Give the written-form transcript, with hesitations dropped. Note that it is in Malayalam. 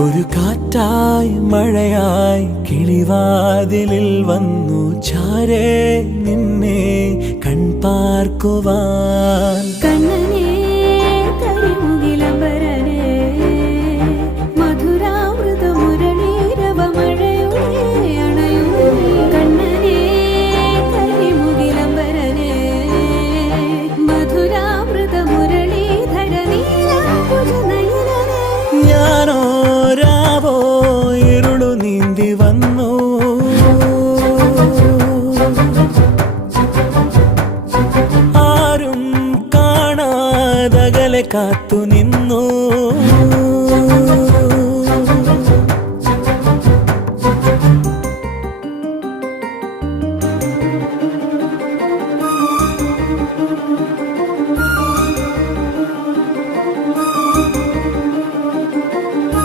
ഒരു കാറ്റായി മഴയായി കിളിവാതിലിൽ വന്നു ചാരേ നിന്നെ കൺപാർക്കുവാൻ. കണ്ണനേ കരിമുകിലംബരനേ മധുരാമൃത മുരളീരവ മഴയുടെ അണയുന്നേ. കണ്ണനേ കരിമുകിലംബരനേ മധുരാമൃത മുരളീധര നീലാംബുജ നയനനേ. ഞാനോ രാവോ ഇരുളു നീന്തി വന്നു, ആരും കാണാതകലെ കാത്തു